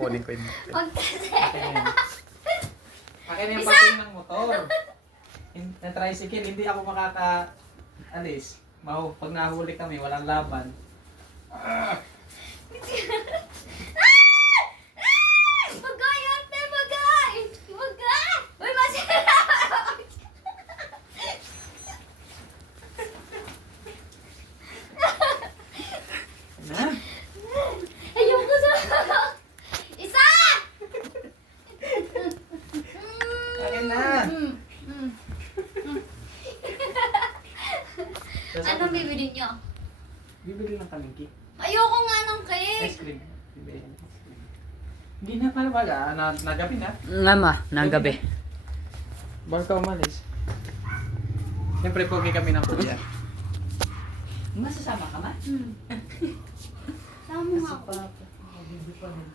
kukunin ko yung Wag kasi. Akin yung pating ng motor. Na tricycle, hindi ako makaka-alis. Pag nahuli kami, walang laban. Bagay, ate, bagay! Bagay! Uy, masira! Na? Ayoko sa... Isa! Akin na! Anong bibili niyo? Bibili lang kaming cake. Ayoko nga ng Ice cake. cream. Bibili ng ice cream. Hindi na pala baga. Nagabi na. Nga ma, ng gabi. Bago ka umalis. Siyempre, pogi kami ng kuya. Masasama ka ma? Sama mo nga ako. Hindi pa rin.